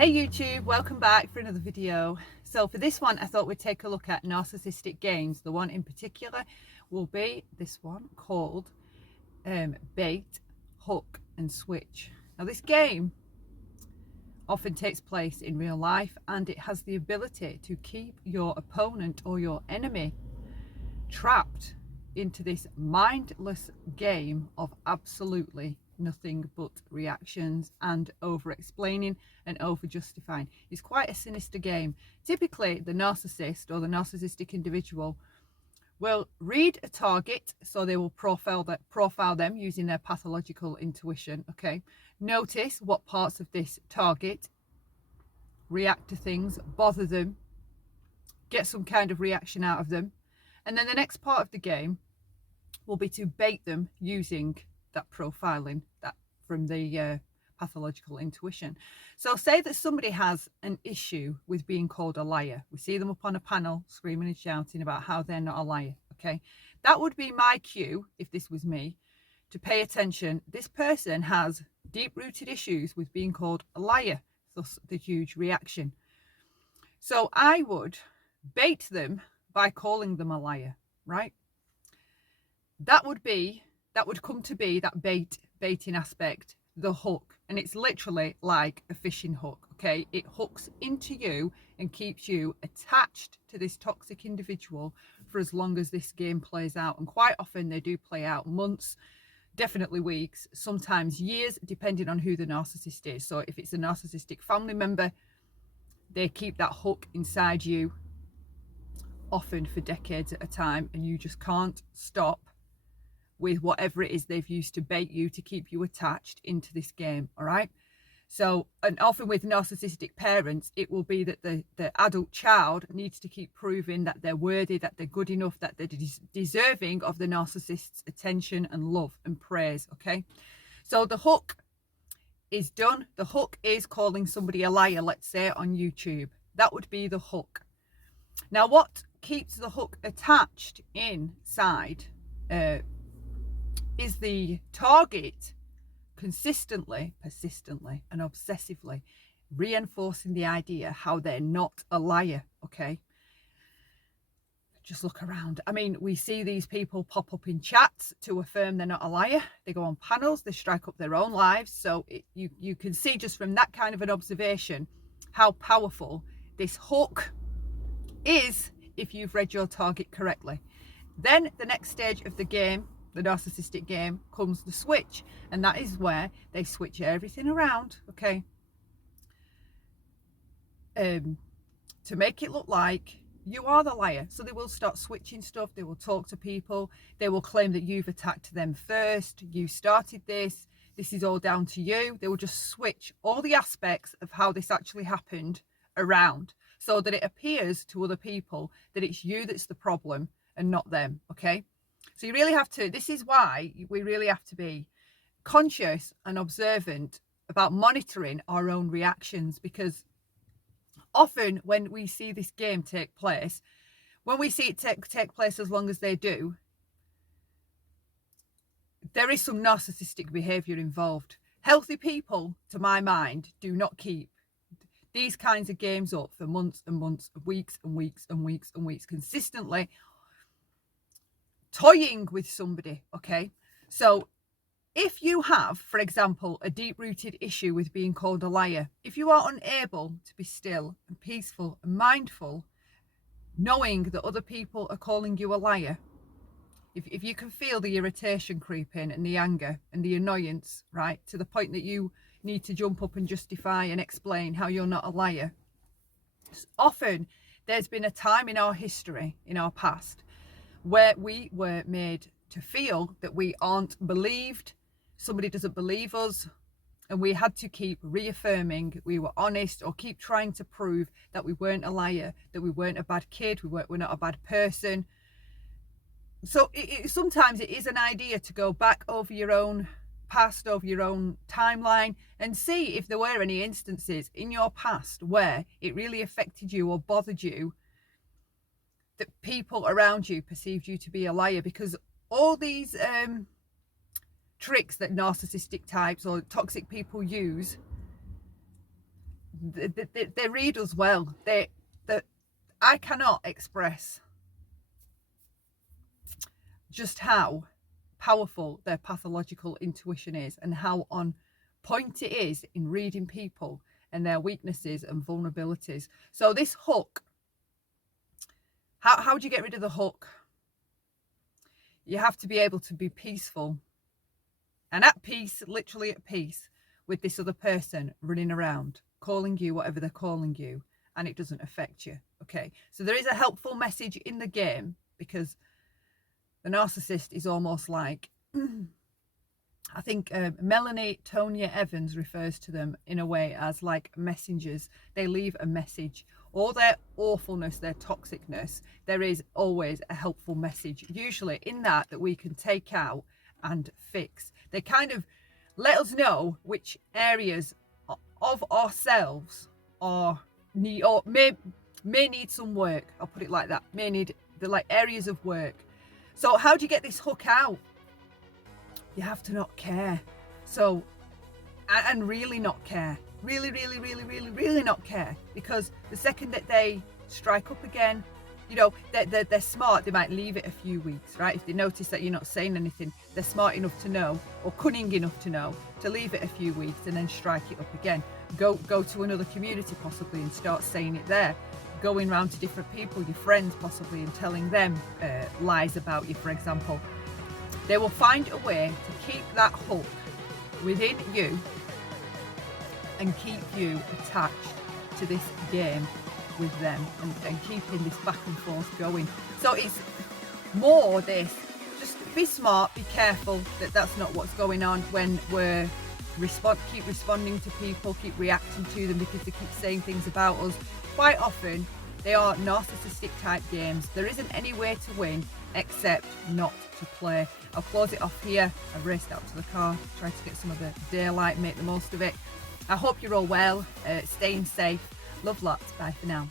Hey YouTube, welcome back for another video. So for this one, I thought we'd take a look at narcissistic games. The one in particular will be this one called Bait, Hook and Switch. Now this game often takes place in real life and it has the ability to keep your opponent or your enemy trapped into this mindless game of absolutely nothing but reactions and over explaining and over justifying. It's quite a sinister game. Typically the narcissist or the narcissistic individual will read a target, so they will profile them using their pathological intuition. Okay, notice what parts of this target react to things, bother them, get some kind of reaction out of them, and then the next part of the game will be to bait them using that profiling that from the pathological intuition. So say that somebody has an issue with being called a liar. We see them up on a panel screaming and shouting about how they're not a liar. Okay, that would be my cue, if this was me, to pay attention. This person has deep-rooted issues with being called a liar, thus the huge reaction. So I would bait them by calling them a liar, right? That would come to be that baiting aspect, the hook. And it's literally like a fishing hook. Okay, it hooks into you and keeps you attached to this toxic individual for as long as this game plays out. And quite often they do play out months, definitely weeks, sometimes years, depending on who the narcissist is. So if it's a narcissistic family member, they keep that hook inside you often for decades at a time, and you just can't stop with whatever it is they've used to bait you to keep you attached into this game. All right, so and often with narcissistic parents, it will be that the adult child needs to keep proving that they're worthy, that they're good enough, that they're deserving of the narcissist's attention and love and praise. Okay, so the hook is done. The hook is calling somebody a liar, let's say on YouTube. That would be the hook. Now what keeps the hook attached inside is the target consistently, persistently and obsessively reinforcing the idea how they're not a liar. Okay, just look around. I mean, we see these people pop up in chats to affirm they're not a liar. They go on panels, they strike up their own lives. So you can see just from that kind of an observation how powerful this hook is if you've read your target correctly. Then the next stage of the game, the narcissistic game, comes the switch, and that is where they switch everything around. Okay, to make it look like you are the liar. So they will start switching stuff, they will talk to people, they will claim that you've attacked them first, you started this is all down to you. They will just switch all the aspects of how this actually happened around, so that it appears to other people that it's you that's the problem and not them. Okay, so you really have to, this is why we really have to be conscious and observant about monitoring our own reactions, because often when we see this game take place, when we see it take place as long as they do, there is some narcissistic behavior involved. Healthy people, to my mind, do not keep these kinds of games up for months and months, weeks and weeks and weeks and weeks, consistently toying with somebody. Okay, so if you have, for example, a deep-rooted issue with being called a liar, if you are unable to be still and peaceful and mindful, knowing that other people are calling you a liar, if you can feel the irritation creep in and the anger and the annoyance, right, to the point that you need to jump up and justify and explain how you're not a liar. Often there's been a time in our history, in our past, where we were made to feel that we aren't believed, somebody doesn't believe us, and we had to keep reaffirming we were honest, or keep trying to prove that we weren't a liar, that we weren't a bad kid, we're not a bad person. So sometimes it is an idea to go back over your own past, over your own timeline, and see if there were any instances in your past where it really affected you or bothered you, that people around you perceived you to be a liar. Because all these tricks that narcissistic types or toxic people use they read us well. I cannot express just how powerful their pathological intuition is and how on point it is in reading people and their weaknesses and vulnerabilities. So this hook, how do you get rid of the hook? You have to be able to be peaceful and at peace, literally at peace, with this other person running around, calling you whatever they're calling you, and it doesn't affect you. Okay, so there is a helpful message in the game, because the narcissist is almost like, I think Melanie Tonya Evans refers to them in a way as like messengers. They leave a message. All their awfulness, their toxicness, there is always a helpful message, usually in that we can take out and fix. They kind of let us know which areas of ourselves are need or may need some work. I'll put it like that. May need the like areas of work. So how do you get this hook out? You have to not care. So, and really not care. Really not care. Because the second that they strike up again, you know, they're smart. They might leave it a few weeks, right? If they notice that you're not saying anything, they're smart enough to know, or cunning enough to know, to leave it a few weeks and then strike it up again. Go to another community possibly and start saying it there. Going around to different people, your friends possibly, and telling them lies about you, for example. They will find a way to keep that hook within you and keep you attached to this game with them, and keeping this back and forth going. So it's more this, just be smart, be careful that that's not what's going on when we're keep responding to people, keep reacting to them because they keep saying things about us. Quite often they are narcissistic type games. There isn't any way to win except not to play. I'll close it off here. I've raced out to the car, tried to get some of the daylight, make the most of it. I hope you're all well, staying safe. Love lots. Bye for now.